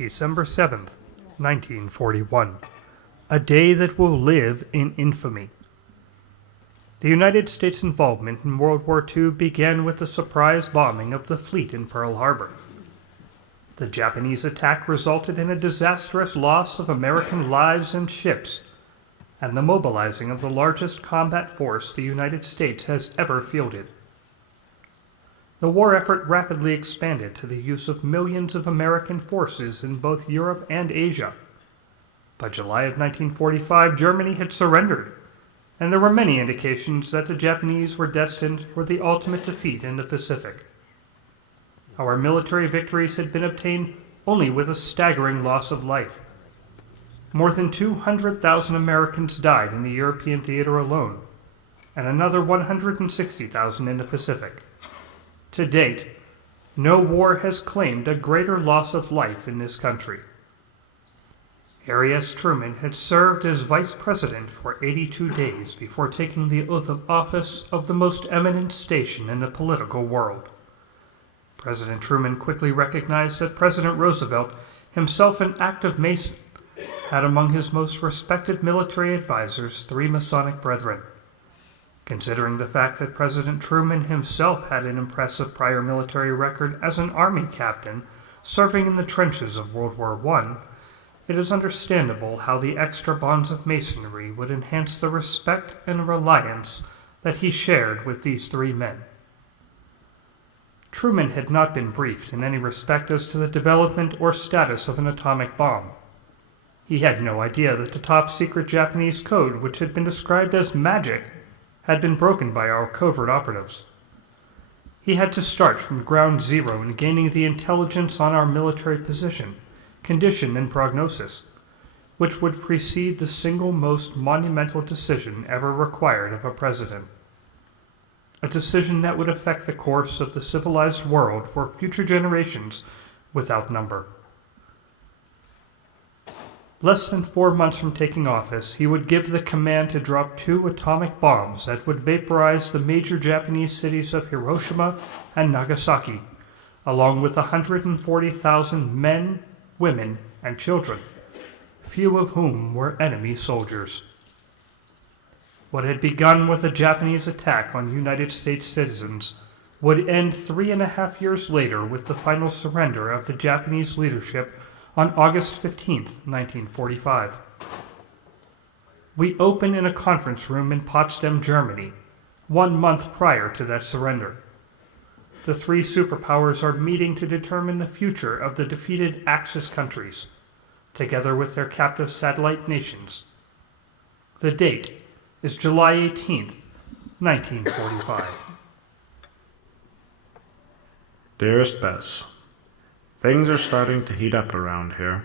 December 7th, 1941. A day that will live in infamy. The United States' involvement in World War II began with the surprise bombing of the fleet in Pearl Harbor. The Japanese attack resulted in a disastrous loss of American lives and ships, and the mobilizing of the largest combat force the United States has ever fielded. The war effort rapidly expanded to the use of millions of American forces in both Europe and Asia. By July of 1945, Germany had surrendered, and there were many indications that the Japanese were destined for the ultimate defeat in the Pacific. Our military victories had been obtained only with a staggering loss of life. More than 200,000 Americans died in the European theater alone, and another 160,000 in the Pacific. To date, no war has claimed a greater loss of life in this country. Harry S. Truman had served as vice president for 82 days before taking the oath of office of the most eminent station in the political world. President Truman quickly recognized that President Roosevelt, himself an active Mason, had among his most respected military advisors 3 Masonic brethren. Considering the fact that President Truman himself had an impressive prior military record as an Army captain serving in the trenches of World War I, it is understandable how the extra bonds of Masonry would enhance the respect and reliance that he shared with these 3 men. Truman had not been briefed in any respect as to the development or status of an atomic bomb. He had no idea that the top-secret Japanese code, which had been described as magic, had been broken by our covert operatives. He had to start from ground zero in gaining the intelligence on our military position, condition, and prognosis, which would precede the single most monumental decision ever required of a president. A decision that would affect the course of the civilized world for future generations without number. Less than 4 months from taking office, he would give the command to drop 2 atomic bombs that would vaporize the major Japanese cities of Hiroshima and Nagasaki, along with 140,000 men, women, and children, few of whom were enemy soldiers. What had begun with a Japanese attack on United States citizens would end 3.5 years later with the final surrender of the Japanese leadership on August 15, 1945. We open in a conference room in Potsdam, Germany, 1 month prior to that surrender. The 3 superpowers are meeting to determine the future of the defeated Axis countries, together with their captive satellite nations. The date is July 18, 1945. Dearest Bess, things are starting to heat up around here.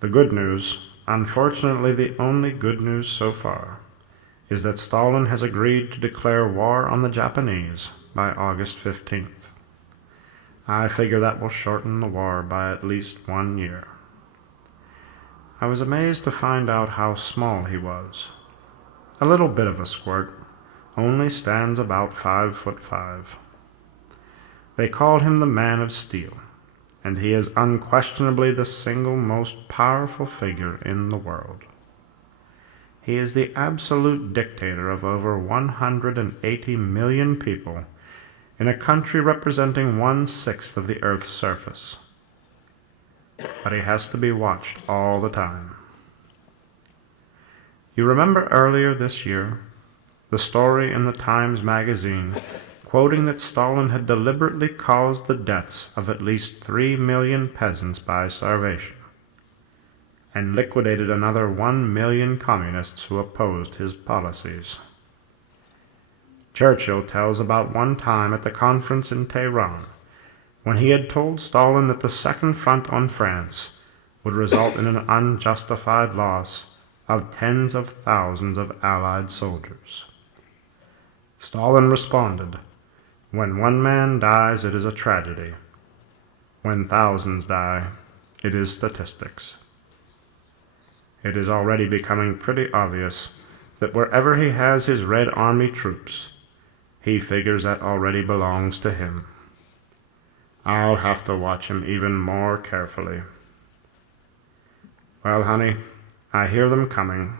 The good news, unfortunately the only good news so far, is that Stalin has agreed to declare war on the Japanese by August 15th. I figure that will shorten the war by at least 1 year. I was amazed to find out how small he was. A little bit of a squirt, only stands about 5'5". They call him the Man of Steel, and he is unquestionably the single most powerful figure in the world. He is the absolute dictator of over 180 million people in a country representing 1/6 of the Earth's surface. But he has to be watched all the time. You remember earlier this year the story in the Times magazine quoting that Stalin had deliberately caused the deaths of at least 3 million peasants by starvation, and liquidated another 1 million communists who opposed his policies. Churchill tells about one time at the conference in Tehran when he had told Stalin that the Second Front on France would result in an unjustified loss of tens of thousands of Allied soldiers. Stalin responded, "When 1 man dies, it is a tragedy. When thousands die, it is statistics." It is already becoming pretty obvious that wherever he has his Red Army troops, he figures that already belongs to him. I'll have to watch him even more carefully. Well, honey, I hear them coming,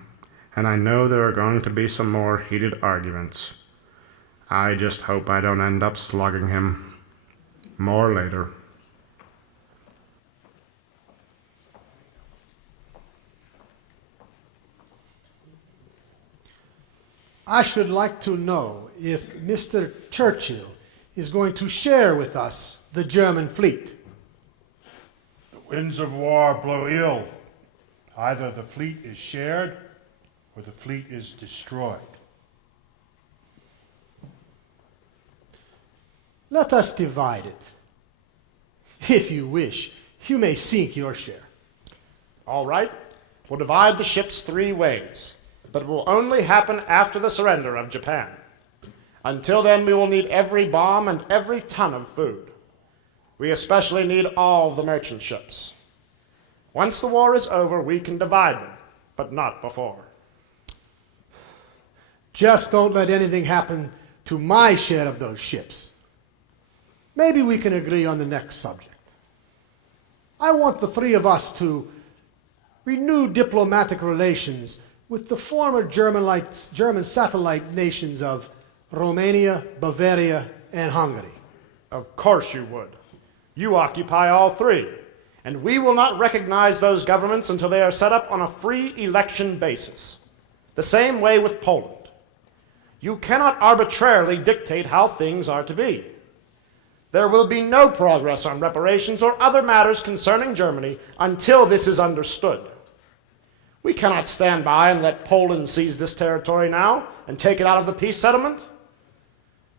and I know there are going to be some more heated arguments. I just hope I don't end up slugging him. More later. I should like to know if Mr. Churchill is going to share with us the German fleet. The winds of war blow ill. Either the fleet is shared or the fleet is destroyed. Let us divide it. If you wish, you may sink your share. All right, we'll divide the ships 3 ways, but it will only happen after the surrender of Japan. Until then, we will need every bomb and every ton of food. We especially need all the merchant ships. Once the war is over, we can divide them, but not before. Just don't let anything happen to my share of those ships. Maybe we can agree on the next subject. I want the 3 of us to renew diplomatic relations with the former German satellite nations of Romania, Bavaria, and Hungary. Of course you would. You occupy all 3, and we will not recognize those governments until they are set up on a free election basis. The same way with Poland. You cannot arbitrarily dictate how things are to be. There will be no progress on reparations or other matters concerning Germany until this is understood. We cannot stand by and let Poland seize this territory now and take it out of the peace settlement.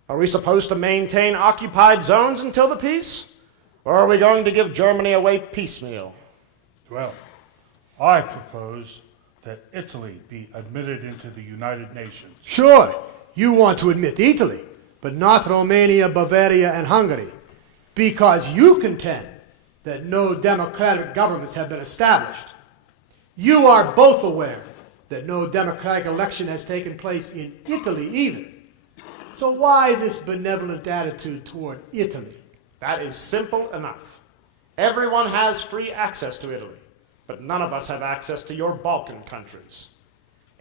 Are we supposed to maintain occupied zones until the peace? Or are we going to give Germany away piecemeal? Well, I propose that Italy be admitted into the United Nations. Sure, you want to admit Italy, but not Romania, Bavaria, and Hungary, because you contend that no democratic governments have been established. You are both aware that no democratic election has taken place in Italy either. So why this benevolent attitude toward Italy? That is simple enough. Everyone has free access to Italy, but none of us have access to your Balkan countries.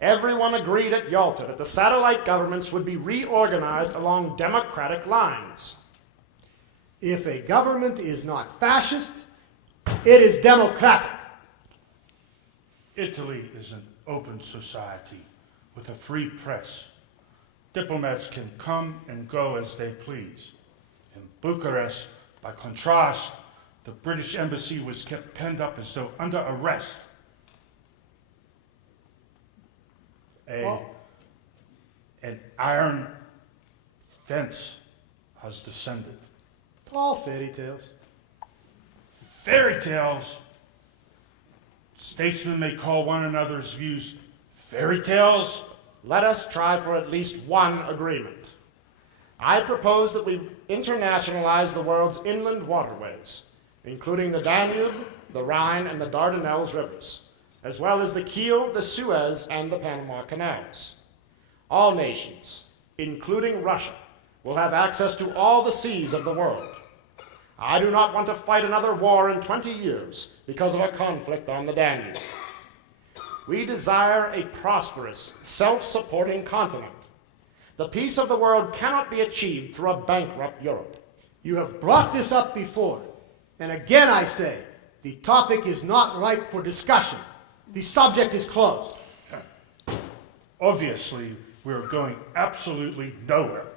Everyone agreed at Yalta that the satellite governments would be reorganized along democratic lines. If a government is not fascist, it is democratic. Italy is an open society with a free press. Diplomats can come and go as they please. In Bucharest, by contrast, the British embassy was kept penned up as though under arrest. An iron fence has descended. All fairy tales. Fairy tales. Statesmen may call one another's views fairy tales. Let us try for at least one agreement. I propose that we internationalize the world's inland waterways, including the Danube, the Rhine, and the Dardanelles rivers, as well as the Kiel, the Suez, and the Panama Canals. All nations, including Russia, will have access to all the seas of the world. I do not want to fight another war in 20 years because of a conflict on the Danube. We desire a prosperous, self-supporting continent. The peace of the world cannot be achieved through a bankrupt Europe. You have brought this up before, and again I say, the topic is not ripe for discussion. The subject is closed. Obviously, we're going absolutely nowhere.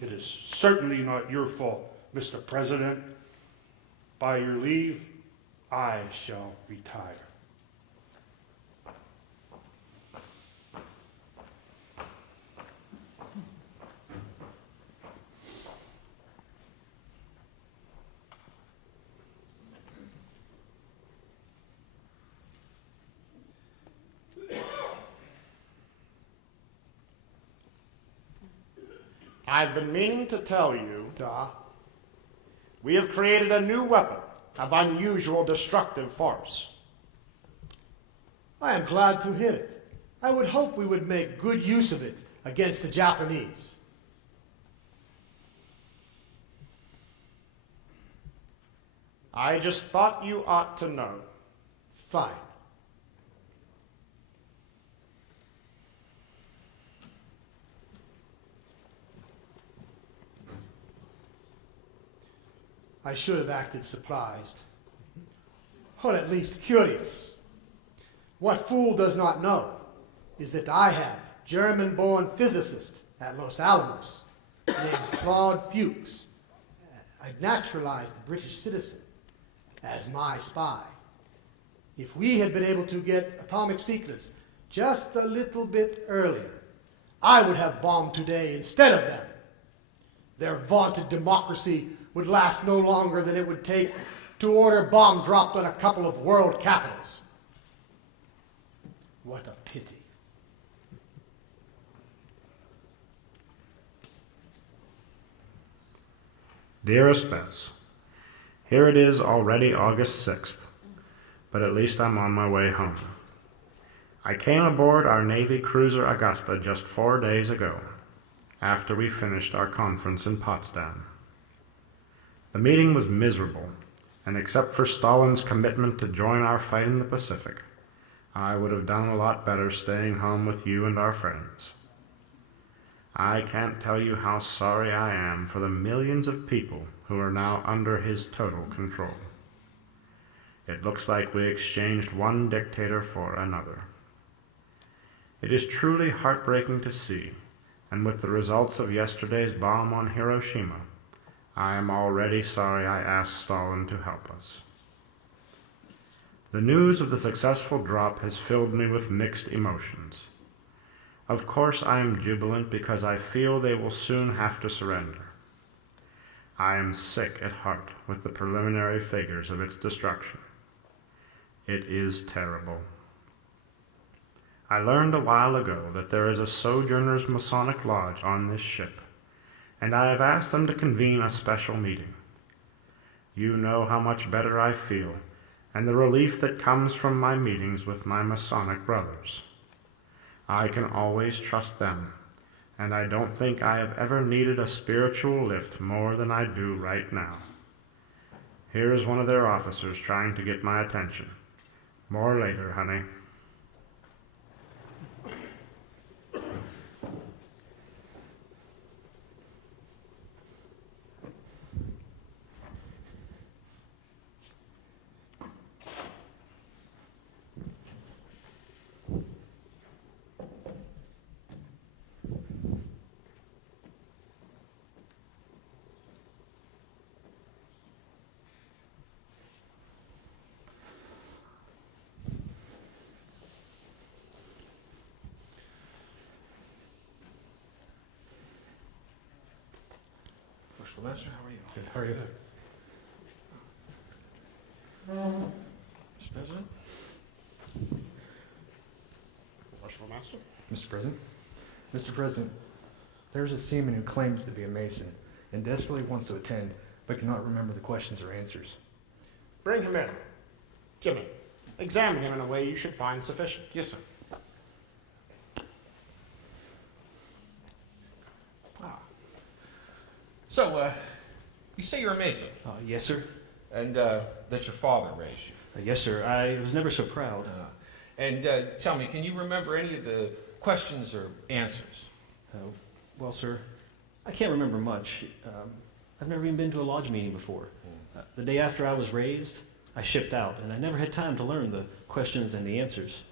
It is certainly not your fault, Mr. President. By your leave, I shall retire. I've been meaning to tell you, Da. we have created a new weapon of unusual destructive force. I am glad to hear it. I would hope we would make good use of it against the Japanese. I just thought you ought to know. Fine. I should have acted surprised, or at least curious. What fool does not know is that I have German-born physicist at Los Alamos named Claude Fuchs. I naturalized a British citizen as my spy. If we had been able to get atomic secrets just a little bit earlier, I would have bombed today instead of them. Their vaunted democracy would last no longer than it would take to order a bomb dropped on a couple of world capitals. What a pity. Dearest Bess, here it is already August 6th, but at least I'm on my way home. I came aboard our Navy cruiser Augusta just 4 days ago, after we finished our conference in Potsdam. The meeting was miserable, and except for Stalin's commitment to join our fight in the Pacific, I would have done a lot better staying home with you and our friends. I can't tell you how sorry I am for the millions of people who are now under his total control. It looks like we exchanged one dictator for another. It is truly heartbreaking to see, and with the results of yesterday's bomb on Hiroshima, I am already sorry I asked Stalin to help us. The news of the successful drop has filled me with mixed emotions. Of course I am jubilant because I feel they will soon have to surrender. I am sick at heart with the preliminary figures of its destruction. It is terrible. I learned a while ago that there is a Sojourners Masonic Lodge on this ship, and I have asked them to convene a special meeting. You know how much better I feel, and the relief that comes from my meetings with my Masonic brothers. I can always trust them, and I don't think I have ever needed a spiritual lift more than I do right now. Here is one of their officers trying to get my attention. More later, honey. Master, how are you? Good. How are you? Mr. President? Worshipful Master? Mr. President? Mr. President, there's a seaman who claims to be a Mason and desperately wants to attend, but cannot remember the questions or answers. Bring him in. Jimmy, examine him in a way you should find sufficient. Yes, sir. So, you say you're a Mason, Yes, sir. and that your father raised you. Yes, sir. I was never so proud. And tell me, can you remember any of the questions or answers? Well, sir, I can't remember much. I've never even been to a lodge meeting before. The day after I was raised, I shipped out, and I never had time to learn the questions and the answers.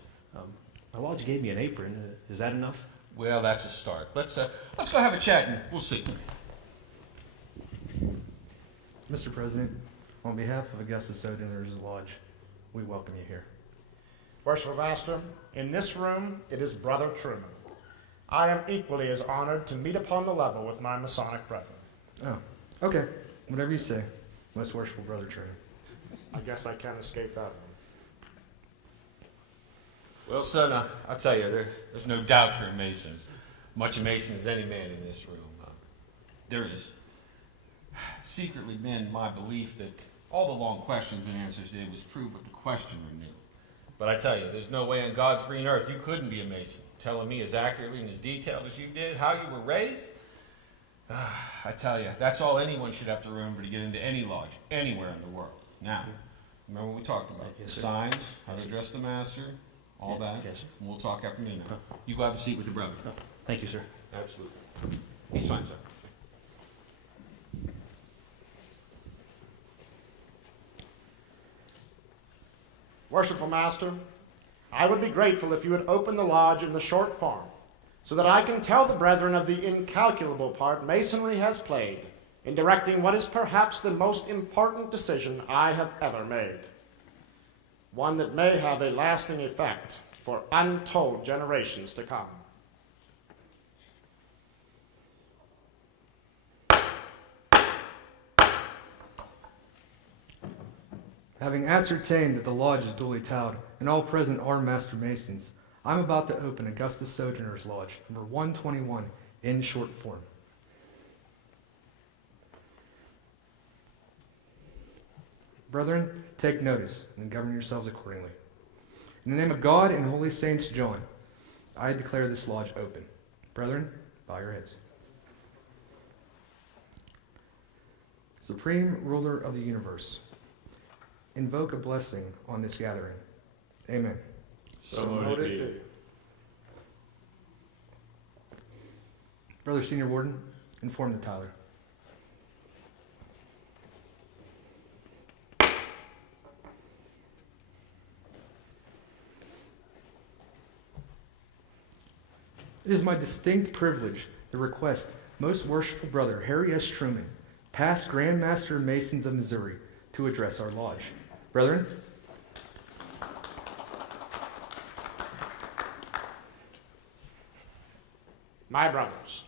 My lodge gave me an apron. Is that enough? Well, that's a start. Let's go have a chat and we'll see. Mr. President, on behalf of Augusta Sojourners Lodge, we welcome you here. Worshipful Master, in this room it is Brother Truman. I am equally as honored to meet upon the level with my Masonic brethren. Oh, okay. Whatever you say. Most worshipful Brother Truman. I guess I can't escape that one. Well, son, I'll tell you, there's no doubt you're a Mason. As much a Mason as any man in this room. There is secretly been my belief that all the long questions and answers today was proof what the questioner knew. But I tell you, there's no way on God's green earth you couldn't be a Mason. Telling me as accurately and as detailed as you did how you were raised, I tell you, that's all anyone should have to remember to get into any lodge, anywhere in the world. Now, Remember what we talked about? Yes, The sir. signs, how to address the master, all that. Yes, sir. And we'll talk after me now. You go have a seat with your brother. Oh, thank you, sir. Absolutely. He's fine, sir. Worshipful Master, I would be grateful if you would open the lodge in the short form, so that I can tell the brethren of the incalculable part Masonry has played in directing what is perhaps the most important decision I have ever made, one that may have a lasting effect for untold generations to come. Having ascertained that the lodge is duly towed and all present are Master Masons, I'm about to open Augustus Sojourner's Lodge, number 121, in short form. Brethren, take notice and govern yourselves accordingly. In the name of God and holy saints John, I declare this lodge open. Brethren, bow your heads. Supreme ruler of the universe, invoke a blessing on this gathering. Amen. So mote it be. Brother Senior Warden, inform the Tyler. It is my distinct privilege to request Most Worshipful Brother Harry S. Truman, past Grand Master of Masons of Missouri, to address our lodge. Brethren, My brothers,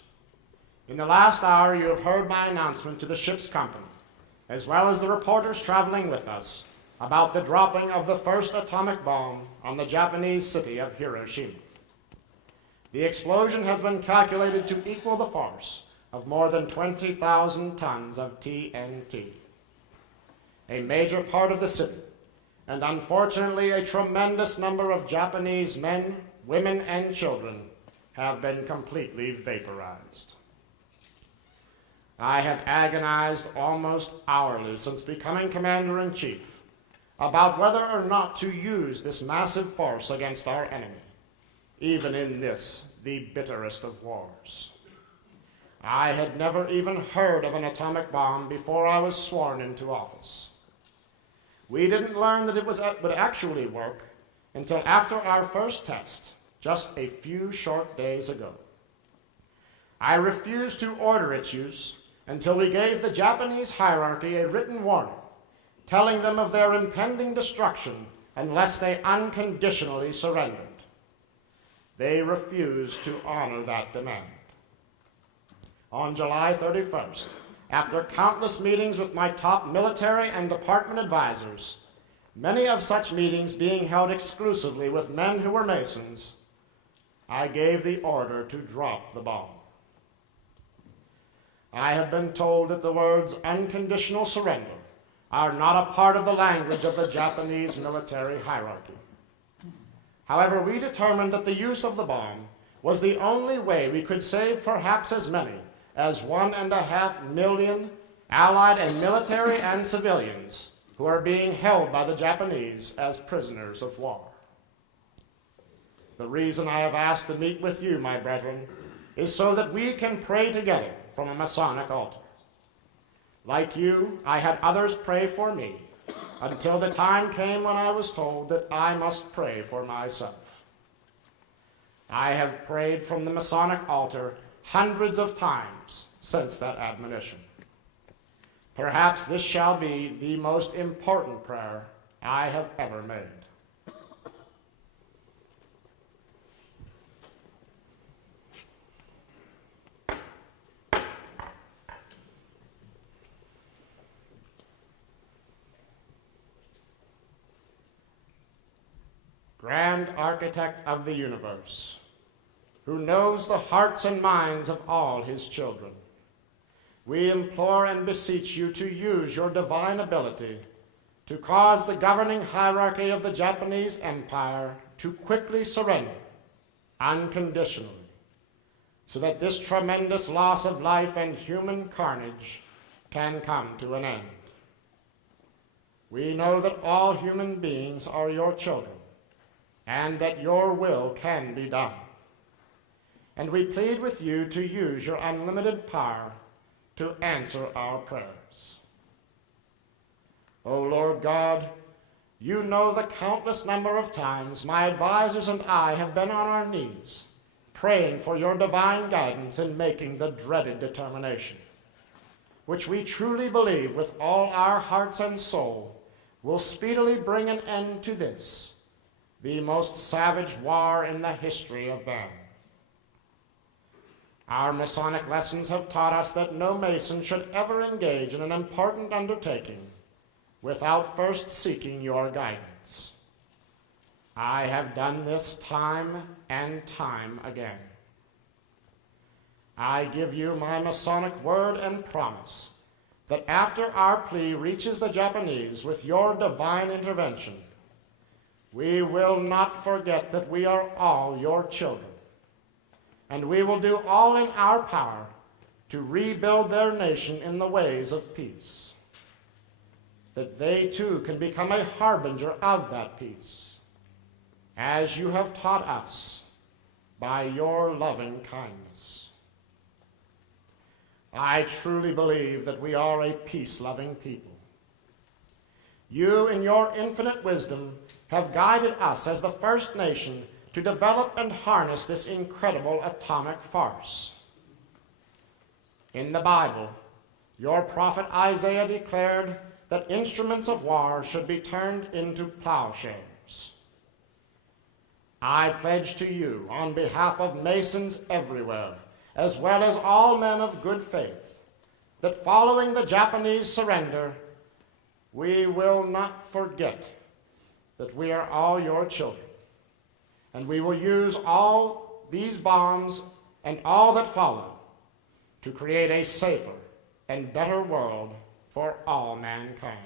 in the last hour you have heard my announcement to the ship's company, as well as the reporters traveling with us, about the dropping of the first atomic bomb on the Japanese city of Hiroshima. The explosion has been calculated to equal the force of more than 20,000 tons of TNT. A major part of the city, and unfortunately a tremendous number of Japanese men, women, and children have been completely vaporized. I have agonized almost hourly since becoming Commander-in-Chief about whether or not to use this massive force against our enemy, even in this, the bitterest of wars. I had never even heard of an atomic bomb before I was sworn into office. We didn't learn that it would actually work until after our first test, just a few short days ago. I refused to order its use until we gave the Japanese hierarchy a written warning, telling them of their impending destruction unless they unconditionally surrendered. They refused to honor that demand. On July 31st, after countless meetings with my top military and department advisors, many of such meetings being held exclusively with men who were Masons, I gave the order to drop the bomb. I have been told that the words unconditional surrender are not a part of the language of the Japanese military hierarchy. However, we determined that the use of the bomb was the only way we could save perhaps as many as 1.5 million Allied and military and civilians who are being held by the Japanese as prisoners of war. The reason I have asked to meet with you, my brethren, is so that we can pray together from a Masonic altar. Like you, I had others pray for me until the time came when I was told that I must pray for myself. I have prayed from the Masonic altar hundreds of times since that admonition. Perhaps this shall be the most important prayer I have ever made. Grand Architect of the universe, who knows the hearts and minds of all his children, we implore and beseech you to use your divine ability to cause the governing hierarchy of the Japanese Empire to quickly surrender, unconditionally, so that this tremendous loss of life and human carnage can come to an end. We know that all human beings are your children, and that your will can be done. And we plead with you to use your unlimited power to answer our prayers. O Lord God, you know the countless number of times my advisors and I have been on our knees, praying for your divine guidance in making the dreaded determination, which we truly believe with all our hearts and soul will speedily bring an end to this, the most savage war in the history of man. Our Masonic lessons have taught us that no Mason should ever engage in an important undertaking without first seeking your guidance. I have done this time and time again. I give you my Masonic word and promise that after our plea reaches the Japanese with your divine intervention, we will not forget that we are all your children, and we will do all in our power to rebuild their nation in the ways of peace, that they too can become a harbinger of that peace, as you have taught us by your loving kindness. I truly believe that we are a peace-loving people. You, in your infinite wisdom, have guided us as the first nation to develop and harness this incredible atomic farce. In the Bible, your prophet Isaiah declared that instruments of war should be turned into plowshares. I pledge to you, on behalf of Masons everywhere, as well as all men of good faith, that following the Japanese surrender, we will not forget that we are all your children, and we will use all these bombs and all that follow to create a safer and better world for all mankind.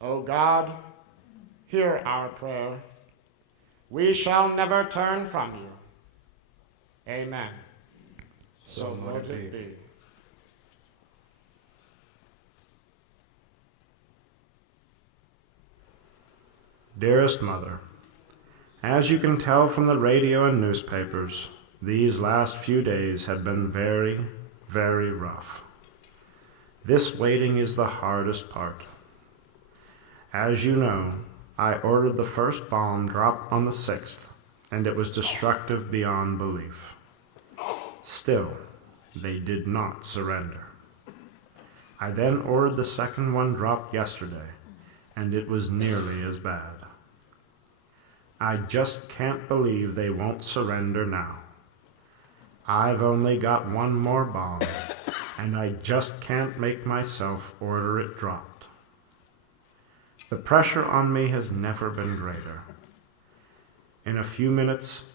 O God, hear our prayer. We shall never turn from you. Amen. So Lord it be. Dearest Mother, as you can tell from the radio and newspapers, these last few days have been very, very rough. This waiting is the hardest part. As you know, I ordered the first bomb dropped on the 6th, and it was destructive beyond belief. Still, they did not surrender. I then ordered the second one dropped yesterday, and it was nearly as bad. I just can't believe they won't surrender now. I've only got one more bomb, and I just can't make myself order it dropped. The pressure on me has never been greater. In a few minutes,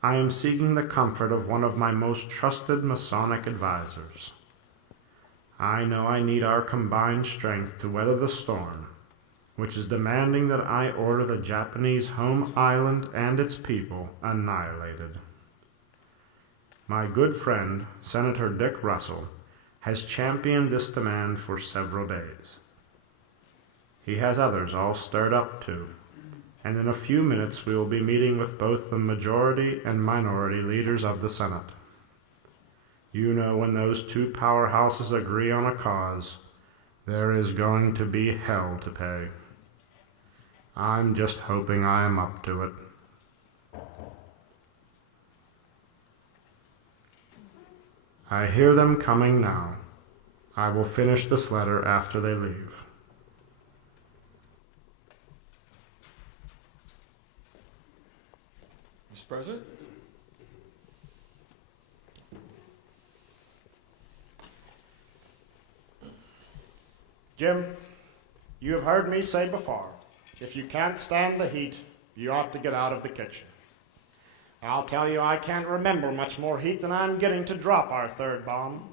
I am seeking the comfort of one of my most trusted Masonic advisors. I know I need our combined strength to weather the storm, which is demanding that I order the Japanese home island and its people annihilated. My good friend, Senator Dick Russell, has championed this demand for several days. He has others all stirred up too, and in a few minutes we will be meeting with both the majority and minority leaders of the Senate. You know, when those two powerhouses agree on a cause, there is going to be hell to pay. I'm just hoping I am up to it. I hear them coming now. I will finish this letter after they leave. Mr. President? Jim, you have heard me say before, if you can't stand the heat, you ought to get out of the kitchen. I'll tell you, I can't remember much more heat than I'm getting to drop our third bomb,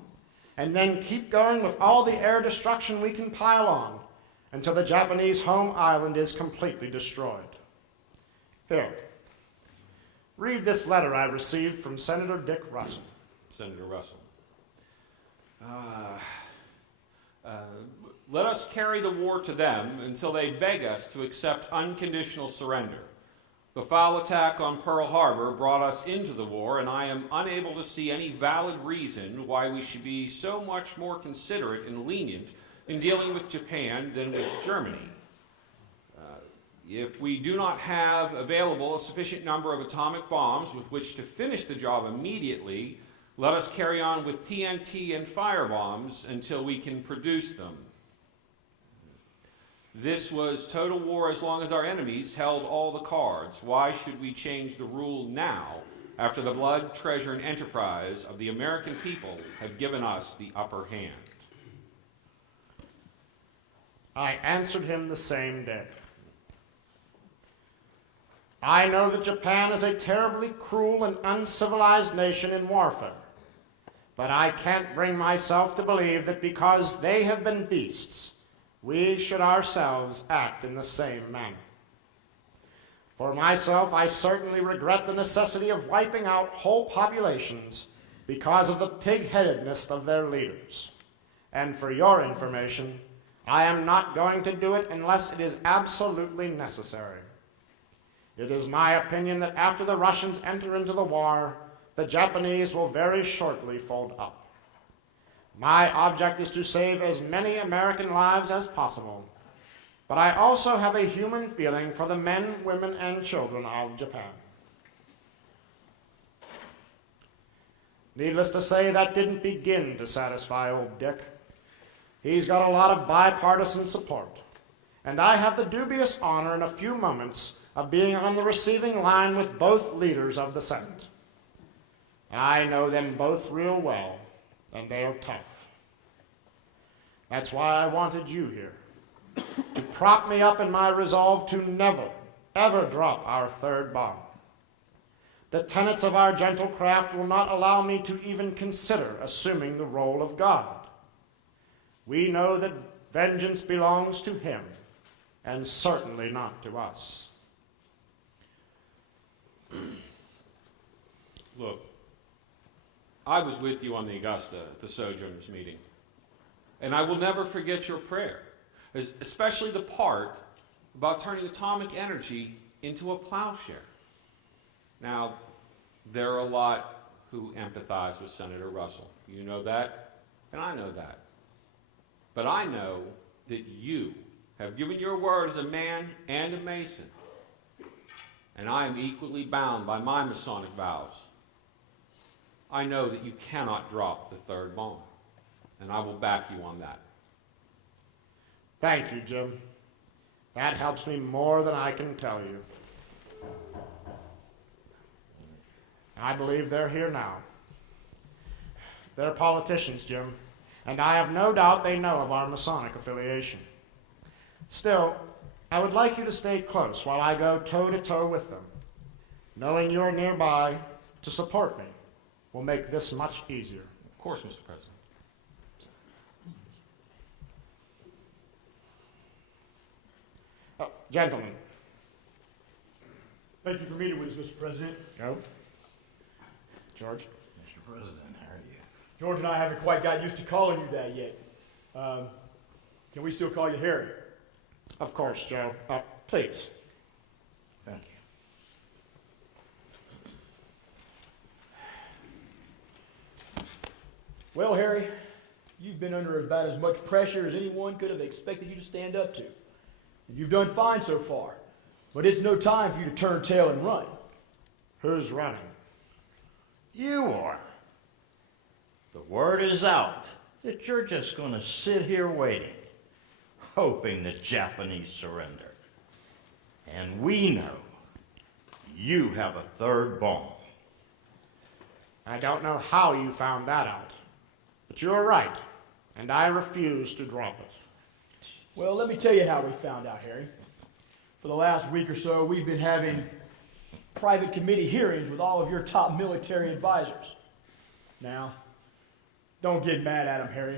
and then keep going with all the air destruction we can pile on until the Japanese home island is completely destroyed. Here, read this letter I received from Senator Dick Russell. Senator Russell. let us carry the war to them until they beg us to accept unconditional surrender. The foul attack on Pearl Harbor brought us into the war, and I am unable to see any valid reason why we should be so much more considerate and lenient in dealing with Japan than with Germany. If we do not have available a sufficient number of atomic bombs with which to finish the job immediately, let us carry on with TNT and firebombs until we can produce them. This was total war as long as our enemies held all the cards. Why should we change the rule now, after the blood, treasure, and enterprise of the American people have given us the upper hand? I answered him the same day. I know that Japan is a terribly cruel and uncivilized nation in warfare, but I can't bring myself to believe that because they have been beasts, we should ourselves act in the same manner. For myself, I certainly regret the necessity of wiping out whole populations because of the pig-headedness of their leaders. And for your information, I am not going to do it unless it is absolutely necessary. It is my opinion that after the Russians enter into the war, the Japanese will very shortly fold up. My object is to save as many American lives as possible, but I also have a human feeling for the men, women, and children of Japan. Needless to say, that didn't begin to satisfy old Dick. He's got a lot of bipartisan support, and I have the dubious honor in a few moments of being on the receiving line with both leaders of the Senate. I know them both real well, and they are tough. That's why I wanted you here, to prop me up in my resolve to never, ever drop our third bomb. The tenets of our gentle craft will not allow me to even consider assuming the role of God. We know that vengeance belongs to him, and certainly not to us. Look, I was with you on the Augusta at the Sojourners meeting, and I will never forget your prayer, especially the part about turning atomic energy into a plowshare. Now, there are a lot who empathize with Senator Russell. You know that, and I know that. But I know that you have given your word as a man and a Mason, and I am equally bound by my Masonic vows. I know that you cannot drop the third bomb, and I will back you on that. Thank you, Jim. That helps me more than I can tell you. I believe they're here now. They're politicians, Jim, and I have no doubt they know of our Masonic affiliation. Still, I would like you to stay close while I go toe-to-toe with them. Knowing you're nearby to support me will make this much easier. Of course, Mr. President. Gentlemen. Thank you for meeting with us, Mr. President. Go. George. Mr. President, how are you? George and I haven't quite got used to calling you that yet. Can we still call you Harry? Of course, Joe. Please. Thank you. Well, Harry, you've been under about as much pressure as anyone could have expected you to stand up to. You've done fine so far, but it's no time for you to turn tail and run. Who's running? You are. The word is out that you're just going to sit here waiting, hoping the Japanese surrender. And we know you have a third bomb. I don't know how you found that out, but you're right, and I refuse to drop it. Well, let me tell you how we found out, Harry. For the last week or so, we've been having private committee hearings with all of your top military advisors. Now, don't get mad at them, Harry.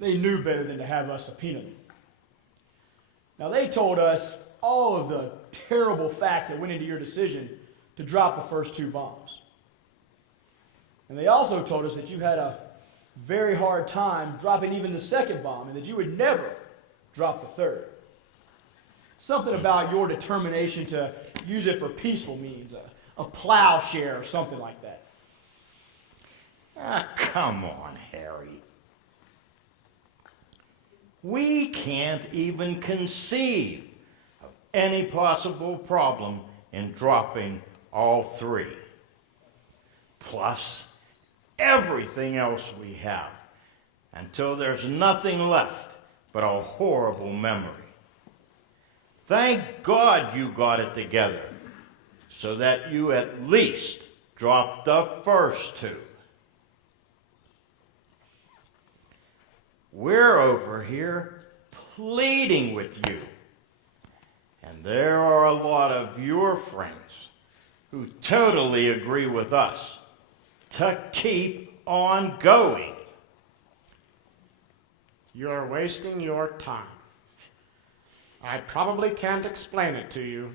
They knew better than to have us subpoena them. Now, they told us all of the terrible facts that went into your decision to drop the first two bombs. And they also told us that you had a very hard time dropping even the second bomb, and that you would never drop the third. Something about your determination to use it for peaceful means, a plowshare or something like that. Ah, come on, Harry. We can't even conceive of any possible problem in dropping all three. Plus, everything else we have, until there's nothing left but a horrible memory. Thank God you got it together, so that you at least dropped the first two. We're over here pleading with you. And there are a lot of your friends who totally agree with us to keep on going. You're wasting your time. I probably can't explain it to you,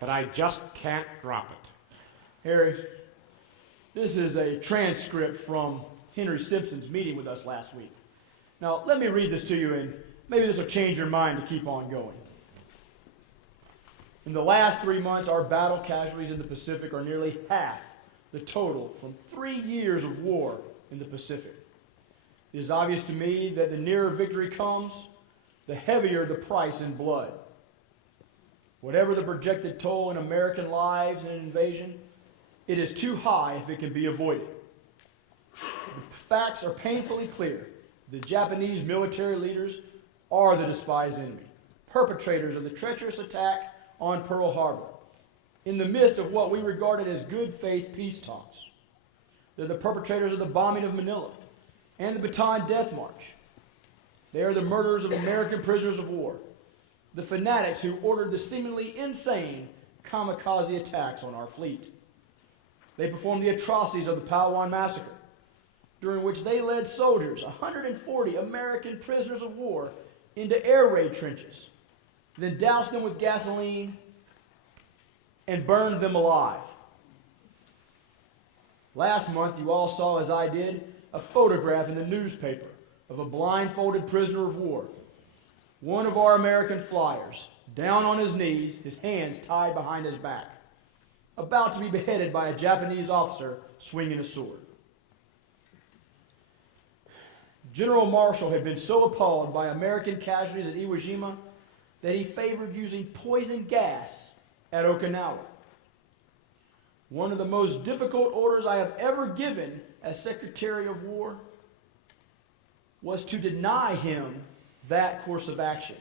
but I just can't drop it. Harry, this is a transcript from Henry Simpson's meeting with us last week. Now, let me read this to you, and maybe this will change your mind to keep on going. In the last 3 months, our battle casualties in the Pacific are nearly half the total from 3 years of war in the Pacific. It is obvious to me that the nearer victory comes, the heavier the price in blood. Whatever the projected toll in American lives in an invasion, it is too high if it can be avoided. The facts are painfully clear. The Japanese military leaders are the despised enemy, perpetrators of the treacherous attack on Pearl Harbor, in the midst of what we regarded as good faith peace talks. They're the perpetrators of the bombing of Manila and the Bataan Death March. They are the murderers of American prisoners of war, the fanatics who ordered the seemingly insane kamikaze attacks on our fleet. They performed the atrocities of the Palawan Massacre, during which they led soldiers, 140 American prisoners of war, into air raid trenches, then doused them with gasoline and burned them alive. Last month, you all saw, as I did, a photograph in the newspaper of a blindfolded prisoner of war, one of our American flyers, down on his knees, his hands tied behind his back, about to be beheaded by a Japanese officer swinging a sword. General Marshall had been so appalled by American casualties at Iwo Jima that he favored using poison gas at Okinawa. One of the most difficult orders I have ever given as Secretary of War was to deny him that course of action.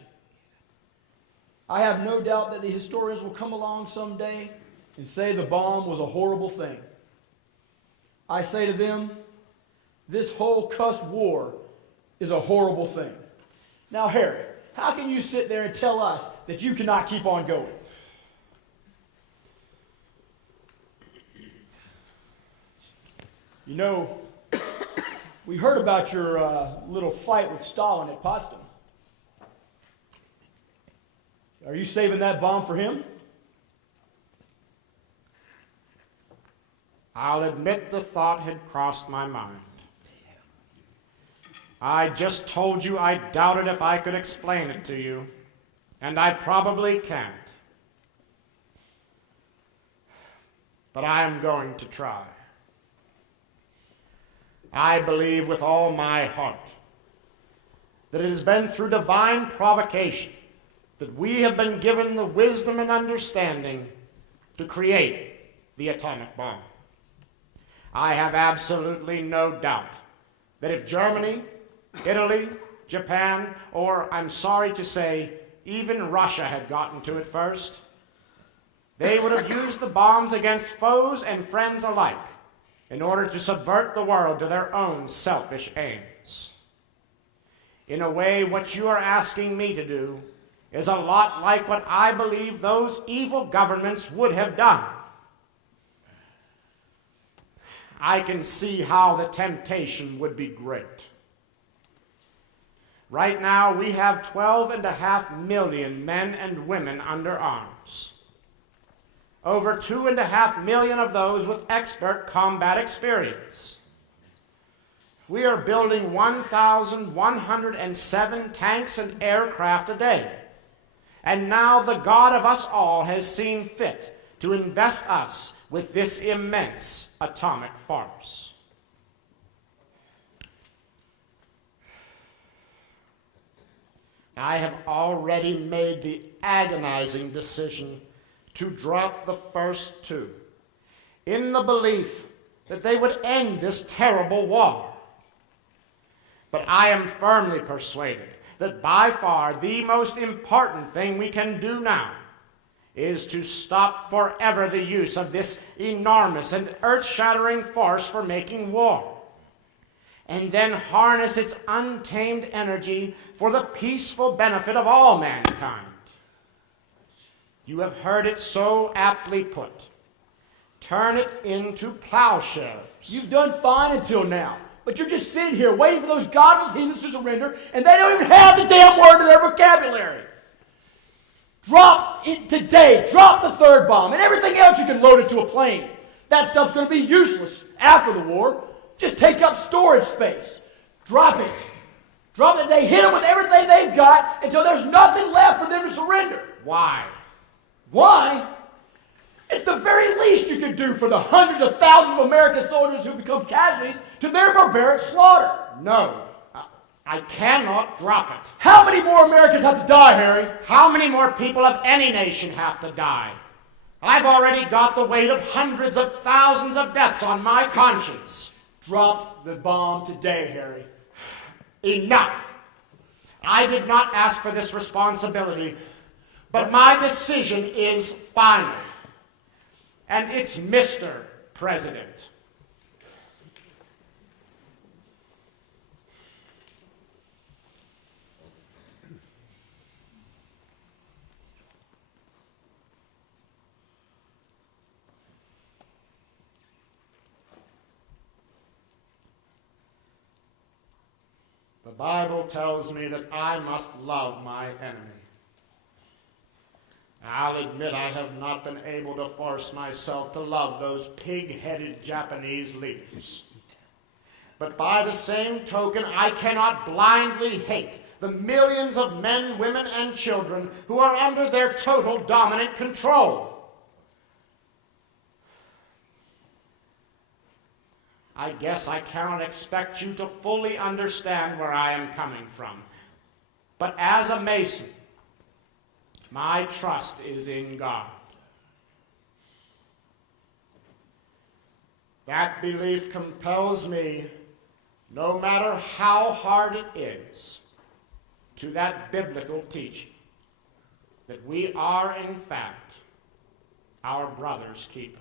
I have no doubt that the historians will come along someday and say the bomb was a horrible thing. I say to them, this whole cussed war is a horrible thing. Now, Harry, how can you sit there and tell us that you cannot keep on going? You know, we heard about your little fight with Stalin at Potsdam. Are you saving that bomb for him? I'll admit the thought had crossed my mind. I just told you I doubted if I could explain it to you, and I probably can't. But I am going to try. I believe with all my heart that it has been through divine provocation that we have been given the wisdom and understanding to create the atomic bomb. I have absolutely no doubt that if Germany, Italy, Japan, or I'm sorry to say, even Russia had gotten to it first, they would have used the bombs against foes and friends alike in order to subvert the world to their own selfish aims. In a way, what you are asking me to do is a lot like what I believe those evil governments would have done. I can see how the temptation would be great. Right now, we have 12.5 million men and women under arms. Over 2.5 million of those with expert combat experience. We are building 1,107 tanks and aircraft a day. And now the God of us all has seen fit to invest us with this immense atomic farce. I have already made the agonizing decision to drop the first two, in the belief that they would end this terrible war. But I am firmly persuaded that by far the most important thing we can do now is to stop forever the use of this enormous and earth-shattering force for making war, and then harness its untamed energy for the peaceful benefit of all mankind. You have heard it so aptly put. Turn it into plowshares. You've done fine until now, but you're just sitting here waiting for those godless heathens to surrender, and they don't even have the damn word in their vocabulary. Drop it today. Drop the third bomb, and everything else you can load into a plane. That stuff's going to be useless after the war. Just take up storage space. Drop it. Drop it today. Hit them with everything they've got until there's nothing left for them to surrender. Why? Why? It's the very least you could do for the hundreds of thousands of American soldiers who become casualties to their barbaric slaughter. No, I cannot drop it. How many more Americans have to die, Harry? How many more people of any nation have to die? I've already got the weight of hundreds of thousands of deaths on my conscience. Drop the bomb today, Harry. Enough. I did not ask for this responsibility, but my decision is final. And it's Mr. President. The Bible tells me that I must love my enemy. I'll admit I have not been able to force myself to love those pig-headed Japanese leaders. But by the same token, I cannot blindly hate the millions of men, women, and children who are under their total dominant control. I guess I cannot expect you to fully understand where I am coming from. But as a Mason, my trust is in God. That belief compels me, no matter how hard it is, to that biblical teaching that we are, in fact, our brother's keeper.